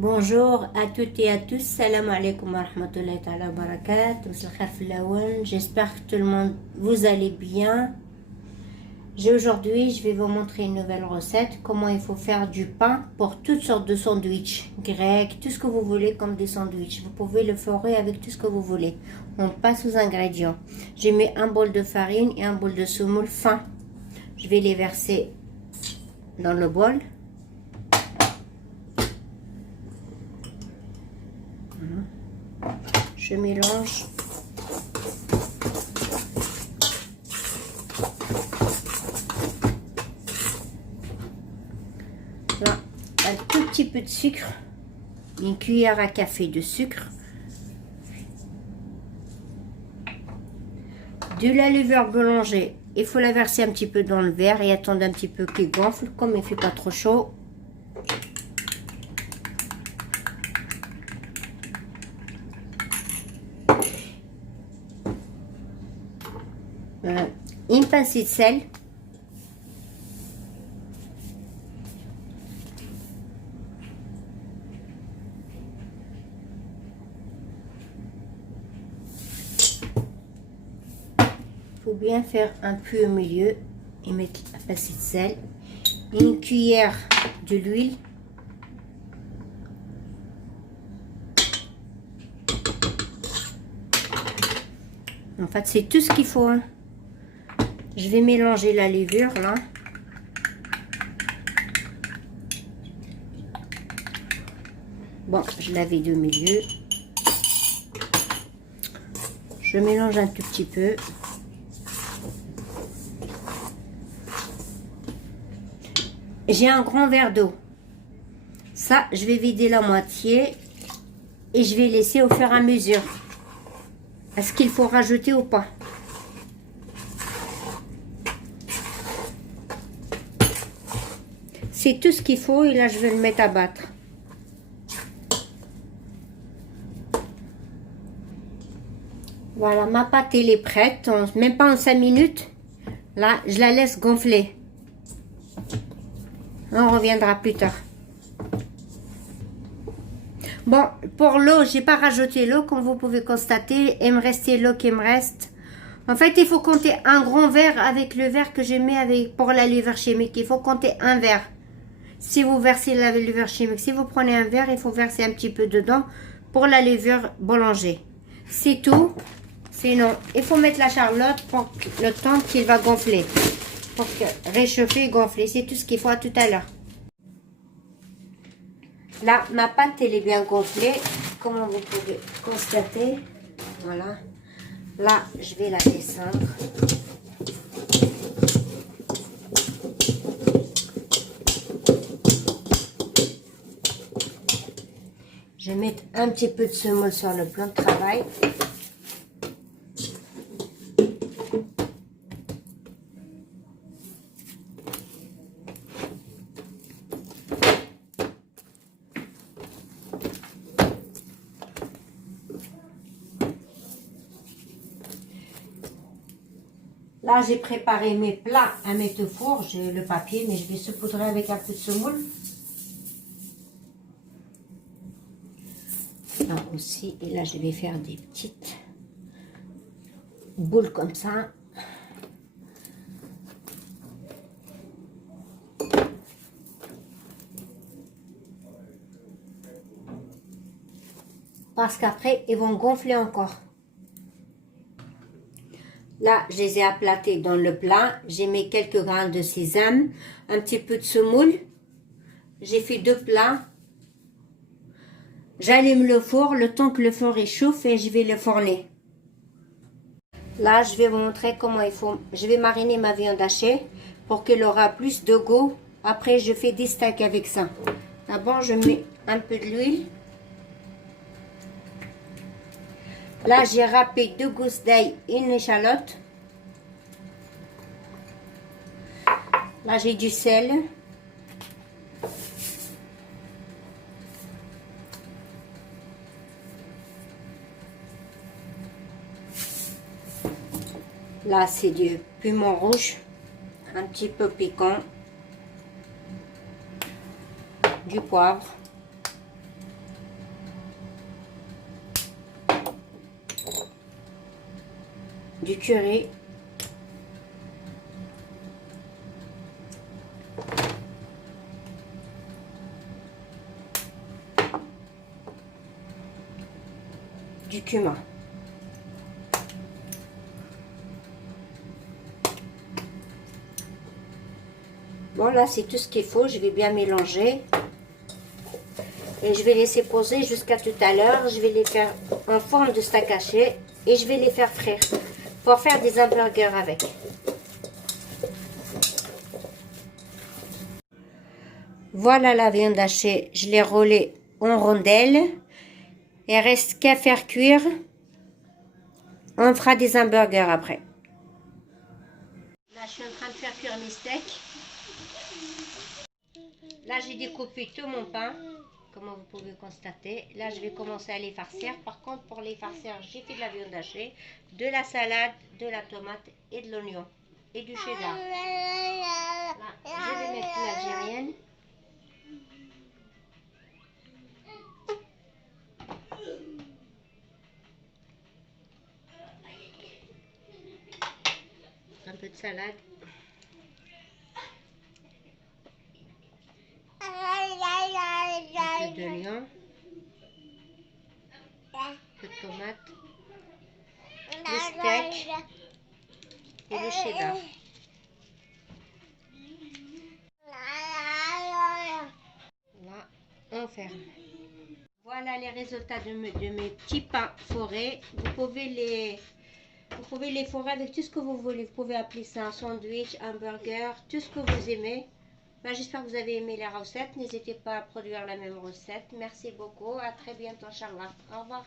Bonjour à toutes et à tous, salam alaikum wa rahmatullahi ta'ala wa barakatuh. J'espère que tout le monde vous allez bien. Aujourd'hui, je vais vous montrer une nouvelle recette, comment il faut faire du pain pour toutes sortes de sandwichs, grecs, tout ce que vous voulez comme des sandwichs. Vous pouvez le forer avec tout ce que vous voulez. On passe aux ingrédients. J'ai mis un bol de farine et un bol de semoule fin. Je vais les verser dans le bol. Je mélange. Là, un tout petit peu de sucre, une cuillère à café de sucre, de la levure boulanger. Il faut la verser un petit peu dans le verre et attendre un petit peu qu'il gonfle, comme il ne fait pas trop chaud. Une pincée de sel. Il faut bien faire un peu au milieu et mettre la pincée de sel. Une cuillère de l'huile. En fait, c'est tout ce qu'il faut. Hein. Je vais mélanger la levure là. Bon, je l'avais du milieu. Je mélange un tout petit peu. J'ai un grand verre d'eau. Ça, je vais vider la moitié et je vais laisser au fur et à mesure. Est-ce qu'il faut rajouter ou pas? C'est tout ce qu'il faut et là je vais le mettre à battre. Voilà, ma pâte elle est prête, même pas en 5 minutes. Là, je la laisse gonfler. On reviendra plus tard. Bon, pour l'eau, j'ai pas rajouté l'eau, comme vous pouvez constater. Il me restait l'eau qui me reste. En fait, il faut compter un grand verre avec le verre que j'ai mis avec pour la levure chimique. Il faut compter un verre. Si vous versez la levure chimique, si vous prenez un verre, il faut verser un petit peu dedans pour la levure boulanger. C'est tout. Sinon, il faut mettre la charlotte pour le temps qu'il va gonfler. Pour réchauffer et gonfler. C'est tout ce qu'il faut à tout à l'heure. Là, ma pâte, elle est bien gonflée. Comme vous pouvez constater. Voilà. Là, je vais la descendre. Je vais mettre un petit peu de semoule sur le plan de travail. Là, j'ai préparé mes plats à mettre au four. J'ai le papier, mais je vais saupoudrer avec un peu de semoule. Là aussi, et là, je vais faire des petites boules comme ça. Parce qu'après, ils vont gonfler encore. Là, je les ai aplatis dans le plat. J'ai mis quelques grains de sésame, un petit peu de semoule. J'ai fait 2 plats. J'allume le four le temps que le four réchauffe et je vais le fourner. Là, je vais vous montrer comment il faut. Je vais mariner ma viande hachée pour qu'elle aura plus de goût. Après, je fais des steaks avec ça. D'abord, je mets un peu de l'huile. Là, j'ai râpé 2 gousses d'ail et une échalote. Là, j'ai du sel. Là, c'est du piment rouge, un petit peu piquant, du poivre. du curry, du cumin. Bon, là, c'est tout ce qu'il faut. Je vais bien mélanger. Et je vais laisser poser jusqu'à tout à l'heure. Je vais les faire en forme de steak haché. Et je vais les faire frire pour faire des hamburgers avec. Voilà la viande hachée. Je l'ai roulée en rondelles. Il reste qu'à faire cuire. On fera des hamburgers après. Là, je suis en train de faire cuire mes steaks. Là, j'ai découpé tout mon pain, comme vous pouvez constater. Là, je vais commencer à les farcir. Par contre, pour les farcir, j'ai fait de la viande hachée, de la salade, de la tomate et de l'oignon et du cheddar. Là, je vais mettre l'algérienne. Un peu de salade. Un peu d'oignon. Un peu de tomate. Le steak et le cheddar. Là, on ferme. Voilà les résultats de mes petits pains forés. Vous pouvez les forer avec tout ce que vous voulez. Vous pouvez appeler ça un sandwich, un burger, tout ce que vous aimez. Ben, j'espère que vous avez aimé la recette. N'hésitez pas à produire la même recette. Merci beaucoup. À très bientôt, Inch'Allah. Au revoir.